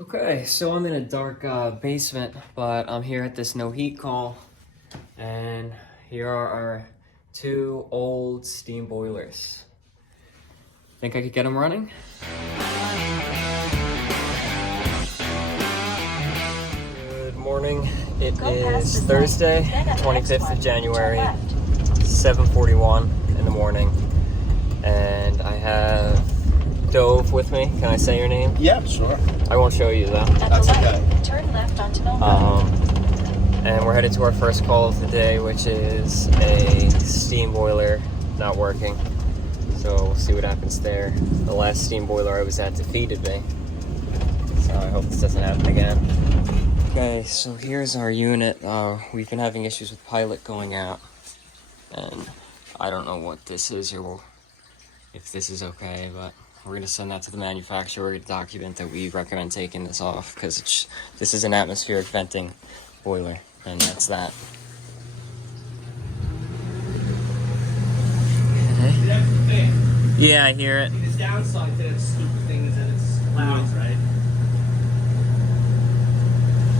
Okay, so I'm in a dark basement, but I'm here at this no heat call, and here are our two old steam boilers. Think I could get them running? Good morning. It is Thursday, 25th of January, 7:41 in the morning, and I have Dove with me. Can I say your name? Yeah, sure. I won't show you though. That's okay. Turn left onto November. And we're headed to our first call of the day, which is a steam boiler not working. So we'll see what happens there. The last steam boiler I was at defeated me, so I hope this doesn't happen again. Okay, so here's our unit. We've been having issues with pilot going out, and I don't know what this is or if this is okay, but we're going to send that to the manufacturer to document that we recommend taking this off, because this is an atmospheric venting boiler, and that's that. Okay. That's the thing. Yeah, I hear it. The downside to that stupid thing is that it's loud, right?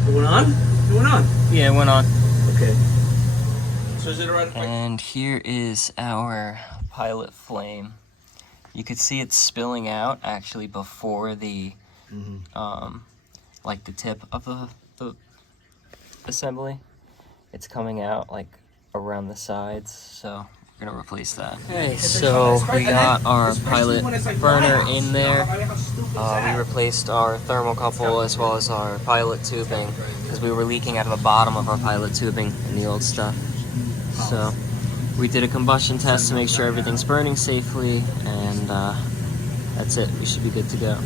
It went on? It went on? Yeah, it went on. Okay. So is it around? And here is our pilot flame. You could see it spilling out actually before the, like the tip of the assembly. It's coming out like around the sides, so we're gonna replace that. Okay, so we got our pilot burner in there. We replaced our thermocouple as well as our pilot tubing, because we were leaking out of the bottom of our pilot tubing in the old stuff. So we did a combustion test to make sure everything's burning safely, and that's it. We should be good to go.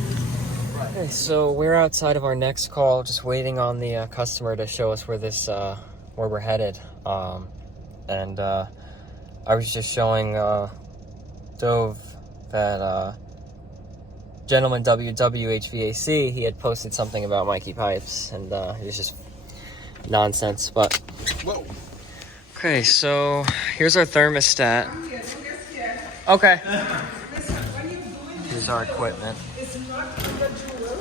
Okay, so we're outside of our next call, just waiting on the customer to show us where where we're headed. And I was just showing Dove that gentleman HVAC, he had posted something about Mikey Pipes, and it was just nonsense, but... Whoa. Okay, so here's our thermostat. Okay. Here's our equipment. It's not under jewel.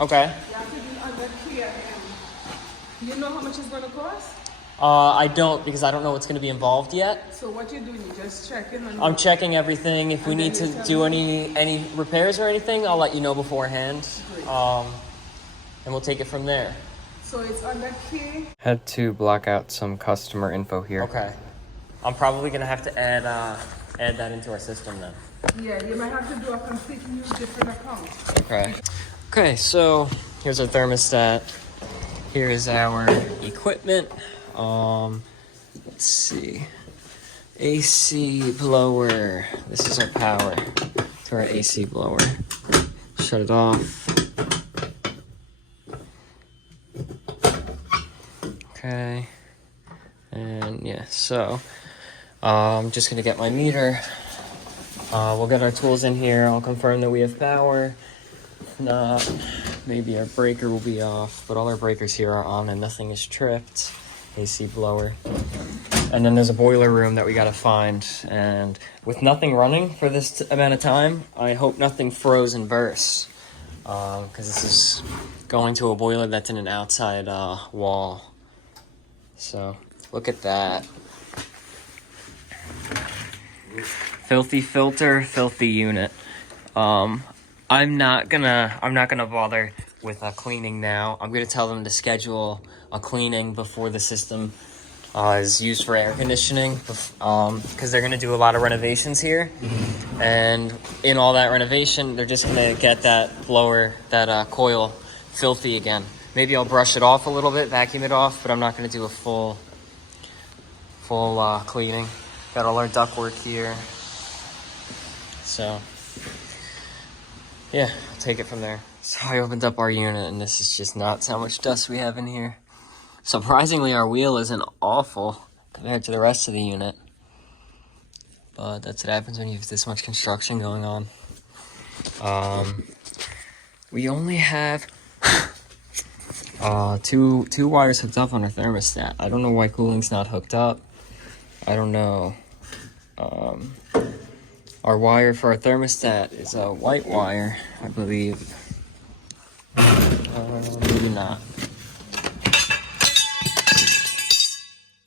Okay. You have to be under KM. You know how much it's going to cost? I don't, because I don't know what's going to be involved yet. So what you're doing, you're just checking. I'm checking everything. If we need to do any repairs or anything, I'll let you know beforehand. And we'll take it from there. So it's under K. Had to block out some customer info here. Okay. I'm probably going to have to add that into our system then. Yeah, you might have to do a completely new different account. Okay. Okay, so here's our thermostat. Here is our equipment. Let's see. AC blower. This is our power to our AC blower. Shut it off. Okay. And yeah, so I'm just gonna get my meter. We'll get our tools in here. I'll confirm that we have power. If not, maybe our breaker will be off, but all our breakers here are on and nothing is tripped. AC blower. And then there's a boiler room that we gotta find. And with nothing running for this amount of time, I hope nothing froze and bursts. Because this is going to a boiler that's in an outside wall. So, look at that. Filthy filter, filthy unit. I'm not gonna bother with cleaning now. I'm gonna tell them to schedule a cleaning before the system is used for air conditioning, because they're gonna do a lot of renovations here, and in all that renovation, they're just gonna get that blower, that coil, filthy again. Maybe I'll brush it off a little bit, vacuum it off, but I'm not gonna do a full cleaning. Got all our ductwork here. So, yeah, I'll take it from there. So I opened up our unit, and this is just nuts how much dust we have in here. Surprisingly, our wheel isn't awful compared to the rest of the unit. But that's what happens when you have this much construction going on. We only have two wires hooked up on our thermostat. I don't know why cooling's not hooked up. I don't know. Our wire for our thermostat is a white wire, I believe. Maybe not.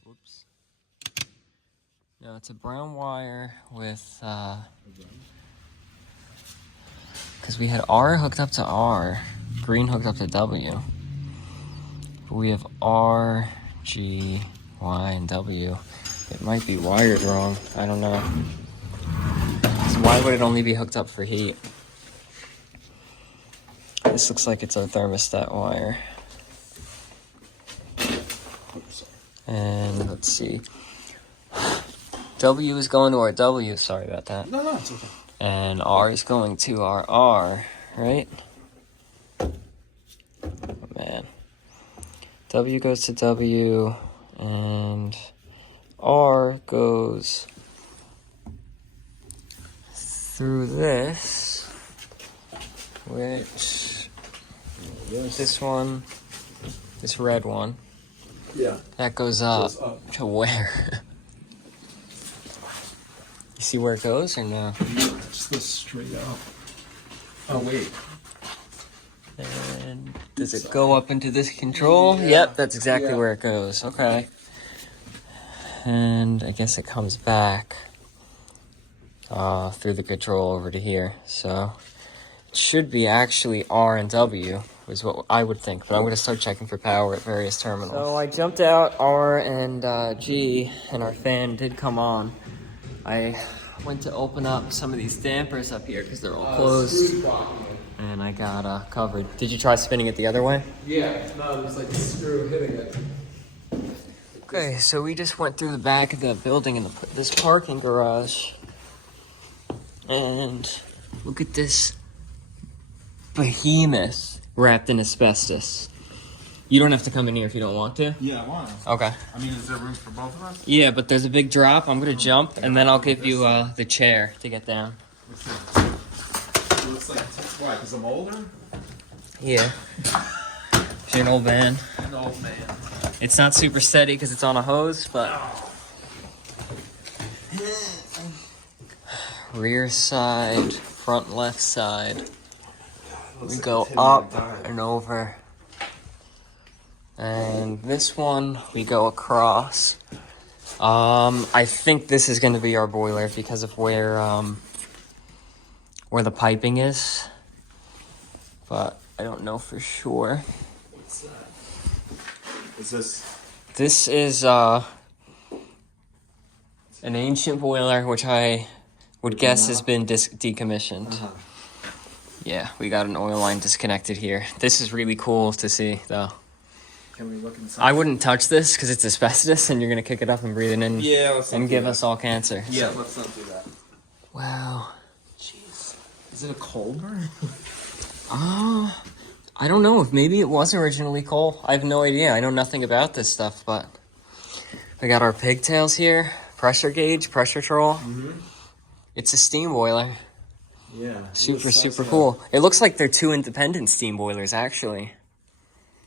Whoops. No, it's a brown wire with, because we had R hooked up to R, green hooked up to W. But we have R, G, Y, and W. It might be wired wrong. I don't know. So why would it only be hooked up for heat? This looks like it's our thermostat wire. And let's see. W is going to our W. Sorry about that. No, it's okay. And R is going to our R, right? Oh, man. W goes to W, and R goes through this, which this one, this red one, Yeah. that goes up to where? You see where it goes or no? Just goes straight up. Oh, wait. And does it go up into this control? Yeah. Yep, that's exactly Yeah. where it goes. Okay. And I guess it comes back through the control over to here. So it should be actually R and W is what I would think. But I'm going to start checking for power at various terminals. So I jumped out R and G, and our fan did come on. I went to open up some of these dampers up here because they're all closed. And I got covered. Did you try spinning it the other way? Yeah, no, there's like a screw hitting it. Okay, so we just went through the back of the building in this parking garage. And look at this behemoth wrapped in asbestos. You don't have to come in here if you don't want to. Yeah, I want to. Okay. I mean, is there room for both of us? Yeah, but there's a big drop. I'm going to jump, and then I'll give you the chair to get down. It looks like, why, because I'm older? Yeah. You're an old man. An old man. It's not super steady because it's on a hose, but... Rear side, front left side. We go up and over. And this one, we go across. I think this is going to be our boiler because of where the piping is. But I don't know for sure. What's that? Is this? This is an ancient boiler, which I would guess has been decommissioned. Uh-huh. Yeah, we got an oil line disconnected here. This is really cool to see, though. Can we look inside? I wouldn't touch this because it's asbestos, and you're gonna kick it up and breathe it in, Yeah, let's not and do give that. us all cancer. Yeah, let's not do that. Wow. Jeez. Is it a coal burn? I don't know if maybe it was originally coal. I have no idea. I know nothing about this stuff, but we got our pigtails here, pressure gauge, pressure control. Mm-hmm. It's a steam boiler. Yeah. Super cool. It looks like they're two independent steam boilers, actually.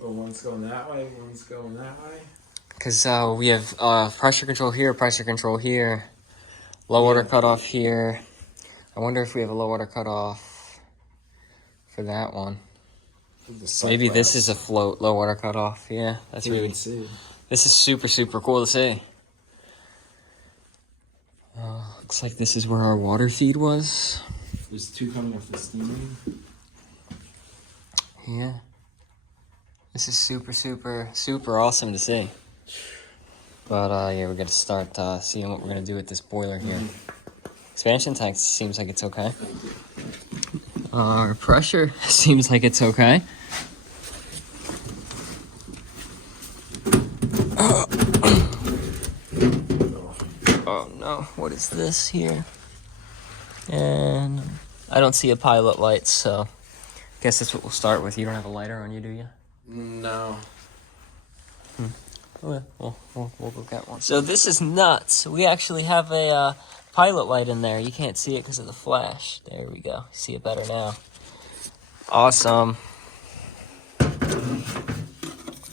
Oh, one's going that way, one's going that way. Because we have pressure control here, low water cutoff here. I wonder if we have a low water cutoff for that one. Maybe this is a float low water cutoff. Yeah, that's really. This is super cool to see. Looks like this is where our water feed was. There's two coming off the steam. Yeah. This is super awesome to see. But yeah, we're gonna start seeing what we're gonna do with this boiler here. Expansion tank seems like it's okay. Our pressure seems like it's okay. Oh no, what is this here? And I don't see a pilot light, so I guess that's what we'll start with. You don't have a lighter on you, do you? No. We'll go get one. So this is nuts. We actually have a pilot light in there. You can't see it because of the flash. There we go. See it better now. Awesome.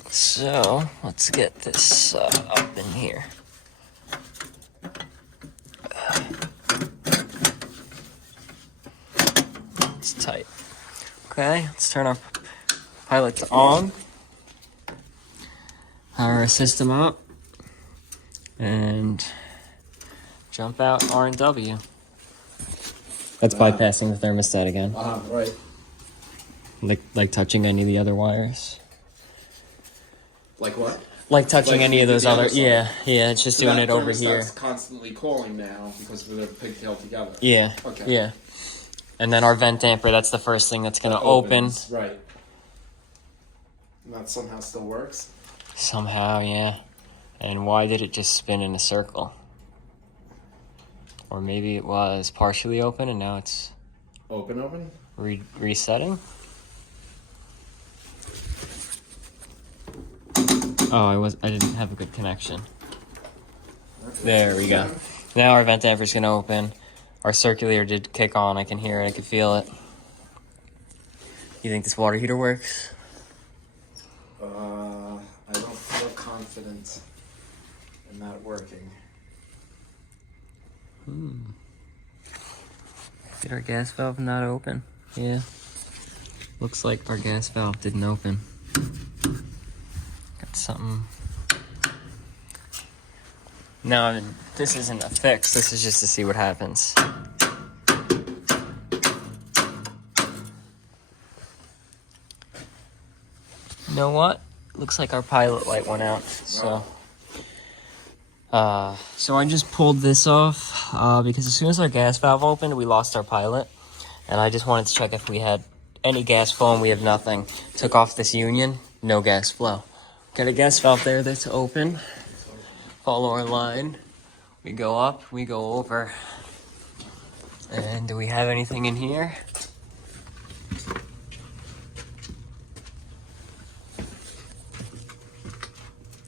So let's get this up in here. It's tight. Okay, let's turn our Pilot's on. Power our system up. And jump out R&W. That's bypassing the thermostat again. Right. Like touching any of the other wires. Like what? Like touching Like any of those the other, other side. yeah, it's just So doing that it over here. thermostat's constantly calling now because of the pigtail together. Yeah, Okay. yeah. And then our vent damper, that's the first thing that's gonna open. Opens, right. And that somehow still works? Somehow, yeah. And why did it just spin in a circle? Or maybe it was partially open and now it's Open? resetting? Oh, I didn't have a good connection. There we go. Now our vent damper's gonna open. Our circulator did kick on. I can hear it. I can feel it. You think this water heater works? I don't feel confident in that working. Did our gas valve not open? Yeah. Looks like our gas valve didn't open. Got something. No, I mean, this isn't a fix. This is just to see what happens. You know what? Looks like our pilot light went out. So I just pulled this off because as soon as our gas valve opened, we lost our pilot. And I just wanted to check if we had any gas flow, and we have nothing. Took off this union, no gas flow. Got a gas valve there that's open. Follow our line. We go up, we go over. And do we have anything in here?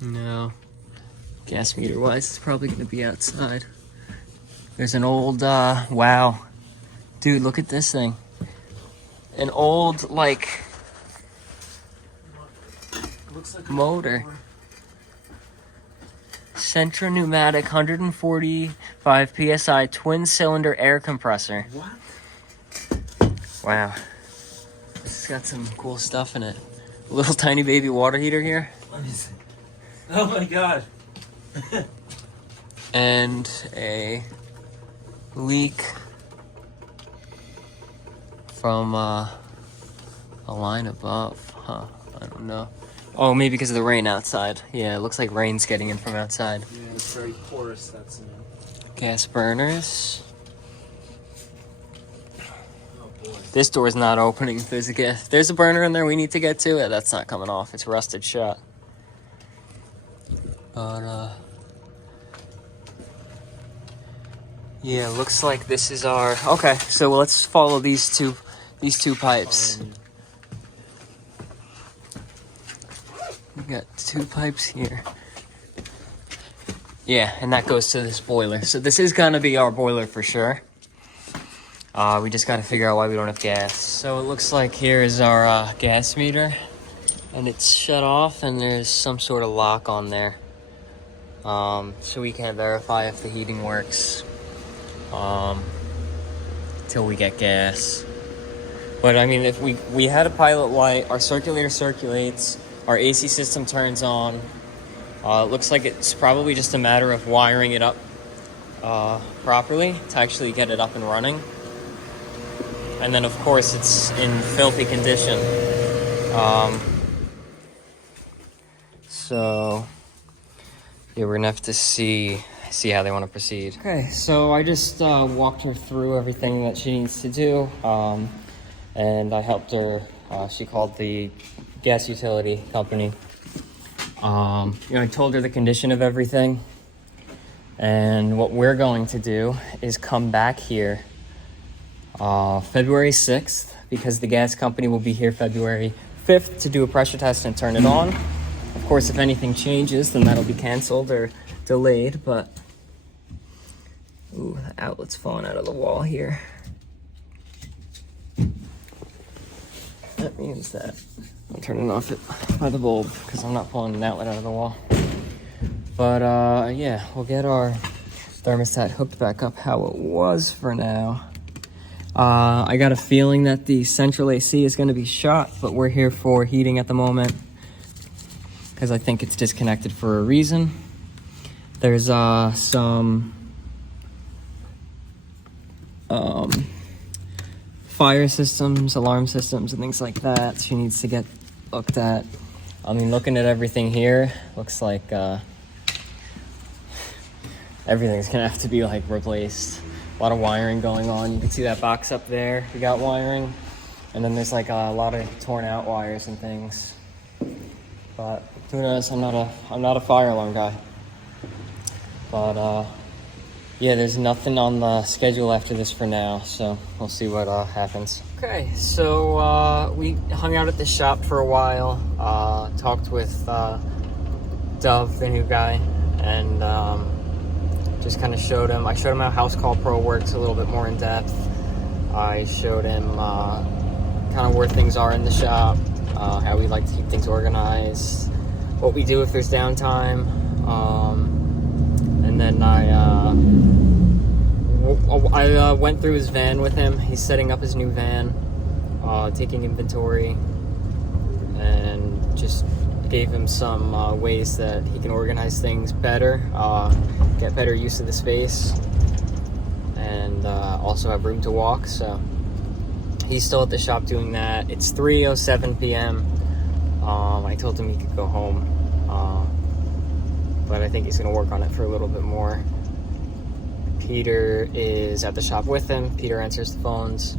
No. Gas meter wise, it's probably gonna be outside. There's an old, wow. Dude, look at this thing. An old, like, Looks like motor. Centra Pneumatic 145 PSI twin cylinder air compressor. What? Wow. This has got some cool stuff in it. A little tiny baby water heater here. Let me see. Oh my god. And a leak from a line above. Huh. I don't know. Oh, maybe because of the rain outside. Yeah, it looks like rain's getting in from outside. Yeah, it's very porous, that cement. Gas burners. Oh boy. This door's not opening. There's a burner in there we need to get to. That's not coming off. It's rusted shut. But yeah, looks like this is our. Okay, so let's follow these two pipes. We got 2 pipes here. Yeah, and that goes to this boiler. So this is gonna be our boiler for sure. We just gotta figure out why we don't have gas. So it looks like here is our gas meter, and it's shut off, and there's some sort of lock on there. So we can't verify if the heating works till we get gas. But I mean, if we had a pilot light, our circulator circulates, our AC system turns on. It looks like it's probably just a matter of wiring it up properly to actually get it up and running. And then of course it's in filthy condition. So yeah, we're gonna have to see how they want to proceed. Okay, so I just walked her through everything that she needs to do, and I helped her. She called the gas utility company. I told her the condition of everything, and what we're going to do is come back here February 6th, because the gas company will be here February 5th to do a pressure test and turn it on. Of course, if anything changes, then that'll be canceled or delayed, but ooh, the outlet's falling out of the wall here. That means that I'm turning off it by the bulb because I'm not pulling an outlet out of the wall. But yeah, we'll get our thermostat hooked back up how it was for now. I got a feeling that the central AC is going to be shot, but we're here for heating at the moment because I think it's disconnected for a reason. There's some fire systems, alarm systems, and things like that she needs to get looked at. I mean, looking at everything here, looks like everything's gonna have to be like replaced. A lot of wiring going on. You can see that box up there. We got wiring, and then there's like a lot of torn out wires and things. But who knows? I'm not a fire alarm guy. But yeah, there's nothing on the schedule after this for now, so we'll see what happens. Okay, so we hung out at the shop for a while, talked with Dove, the new guy, and just kind of showed him. I showed him how House Call Pro works a little bit more in depth. I showed him kind of where things are in the shop, how we like to keep things organized, what we do if there's downtime, and then I went through his van with him. He's setting up his new van, taking inventory, and just gave him some ways that he can organize things better, get better use of the space, and also have room to walk. So he's still at the shop doing that. It's 3:07 p.m. I told him he could go home, but I think he's going to work on it for a little bit more. Peter is at the shop with him. Peter answers the phones,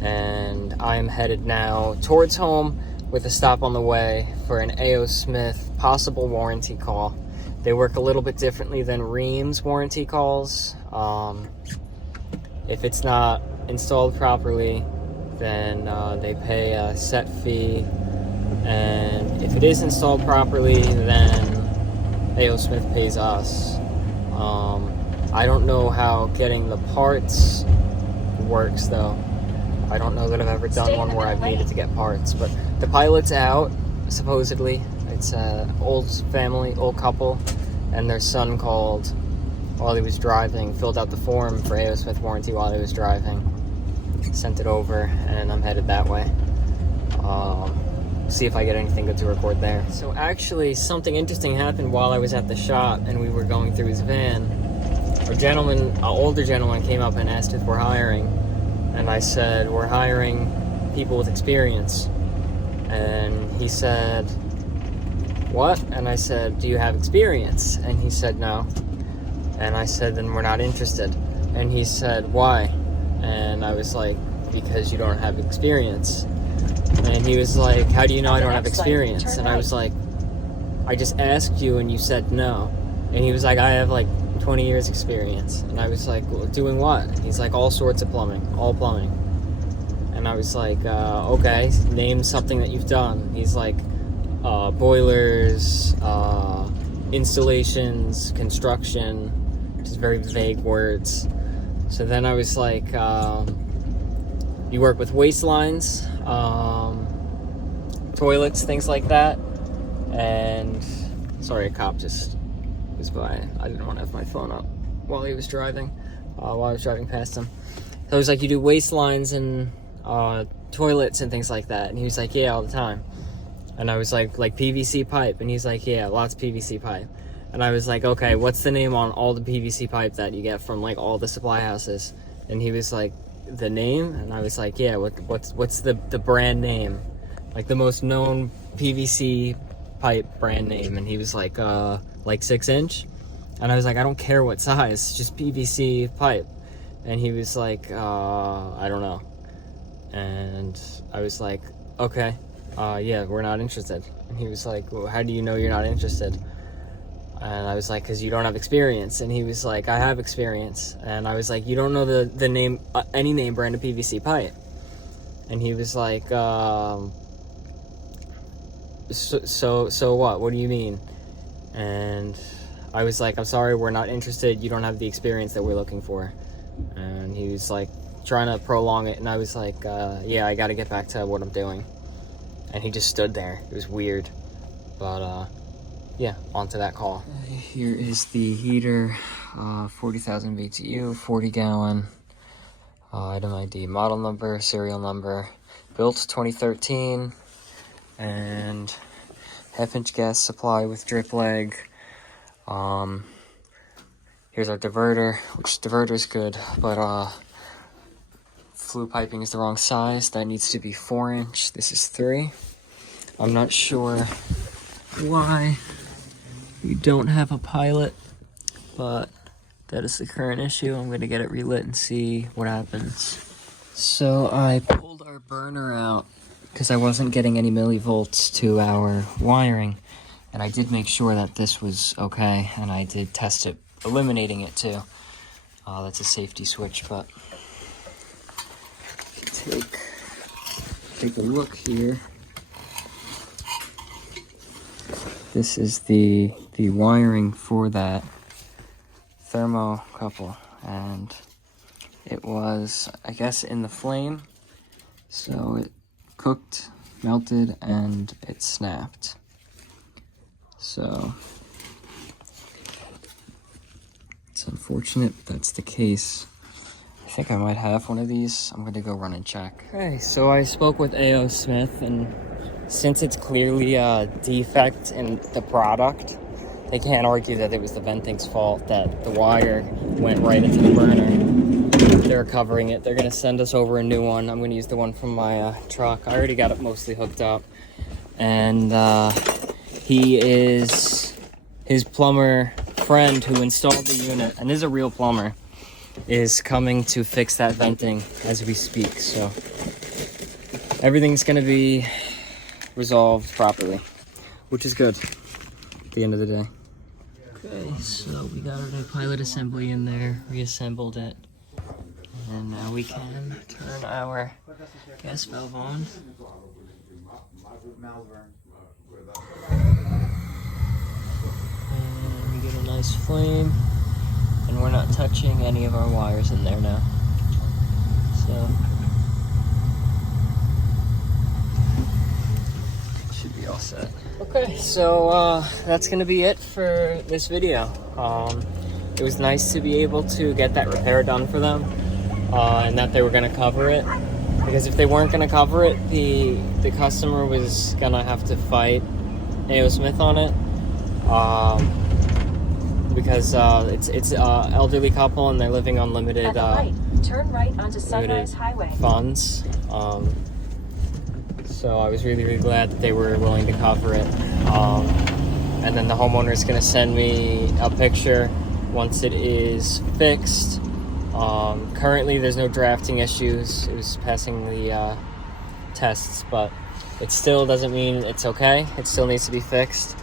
and I'm headed now towards home with a stop on the way for an A.O. Smith possible warranty call. They work a little bit differently than Rheem's warranty calls. If it's not installed properly, then they pay a set fee, and if it is installed properly, then A.O. Smith pays us. I don't know how getting the parts works, though. I don't know that I've ever done one where I've needed to get parts, but the pilot's out, supposedly. It's an old family, old couple, and their son called while he was driving, filled out the form for A.O. Smith warranty while he was driving, sent it over, and I'm headed that way. See if I get anything good to record there. So actually, something interesting happened while I was at the shop and we were going through his van. An older gentleman came up and asked if we're hiring, and I said, we're hiring people with experience. And he said, what? And I said, do you have experience? And he said, no. And I said, then we're not interested. And he said, why? And I was like, because you don't have experience. And he was like, how do you know I don't have experience? And I was like, I just asked you and you said no. And he was like, I have like 20 years experience. And I was like, well, doing what? He's like, all sorts of plumbing, all plumbing. And I was like, okay, name something that you've done. He's like, boilers, installations, construction, just very vague words. So then I was like, you work with waste lines, toilets, things like that. And sorry, a cop just was by. I didn't want to have my phone up while he was driving, while I was driving past him. So I was like, you do waste lines and toilets and things like that. And he was like, yeah, all the time. And I was like PVC pipe. And he's like, yeah, lots of PVC pipe. And I was like, okay, what's the name on all the PVC pipe that you get from like all the supply houses? And he was like, the name? And I was like, yeah, what's the brand name? Like the most known PVC pipe brand name. And he was like 6-inch. And I was like, I don't care what size, just PVC pipe. And he was like, I don't know. And I was like, okay, yeah, we're not interested. And he was like, well, how do you know you're not interested? And I was like, because you don't have experience. And he was like, I have experience. And I was like, you don't know the name, any name brand of PVC pipe? And he was like, so what? What do you mean? And I was like, I'm sorry, we're not interested. You don't have the experience that we're looking for. And he was like, trying to prolong it. And I was like, yeah, I got to get back to what I'm doing. And he just stood there. It was weird. But, yeah, on to that call. Here is the heater, 40,000 BTU, 40 gallon. Item ID, model number, serial number, built 2013, and half-inch gas supply with drip leg. Here's our diverter, which diverter is good, but flue piping is the wrong size. That needs to be 4-inch. This is 3. I'm not sure why we don't have a pilot, but that is the current issue. I'm going to get it relit and see what happens. So I pulled our burner out because I wasn't getting any millivolts to our wiring, and I did make sure that this was okay, and I did test it eliminating it too. That's a safety switch, but take a look here. This is the wiring for that thermocouple, and it was, I guess, in the flame, so it cooked, melted, and it snapped. So it's unfortunate, but that's the case. I think I might have one of these. I'm gonna go run and check. Okay, so I spoke with A.O. Smith, and since it's clearly a defect in the product, they can't argue that it was the venting's fault that the wire went right into the burner. They're covering it. They're gonna send us over a new one. I'm gonna use the one from my truck. I already got it mostly hooked up, and his plumber friend who installed the unit, and is a real plumber, is coming to fix that venting as we speak. So everything's gonna be resolved properly, which is good at the end of the day. Okay, so we got our new pilot assembly in there, reassembled it, and now we can turn our gas valve on. And we get a nice flame, and we're not touching any of our wires in there now. So should be all set. Okay, so that's gonna be it for this video. It was nice to be able to get that repair done for them, and that they were gonna cover it. Because if they weren't gonna cover it, the customer was gonna have to fight A.O. Smith on it. Because it's an elderly couple and they're living on limited turn right onto Sunrise Highway. funds. So I was really glad that they were willing to cover it. And then the homeowner is going to send me a picture once it is fixed. Currently there's no drafting issues. It was passing the tests, but it still doesn't mean it's okay. It still needs to be fixed.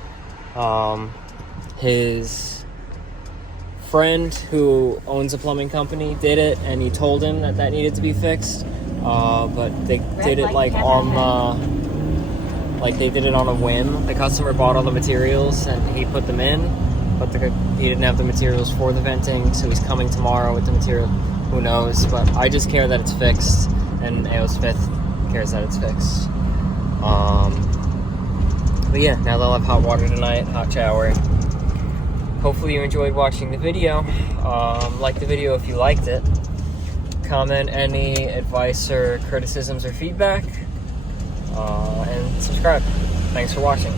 His friend who owns a plumbing company did it, and he told him that needed to be fixed. But they did it like they did it on a whim. The customer bought all the materials and he put them in, but he didn't have the materials for the venting, so he's coming tomorrow with the material. Who knows? But I just care that it's fixed, and A.O. Smith cares that it's fixed. But yeah, now they'll have hot water tonight, hot shower. Hopefully you enjoyed watching the video. Like the video if you liked it. Comment any advice or criticisms or feedback. And subscribe. Thanks for watching.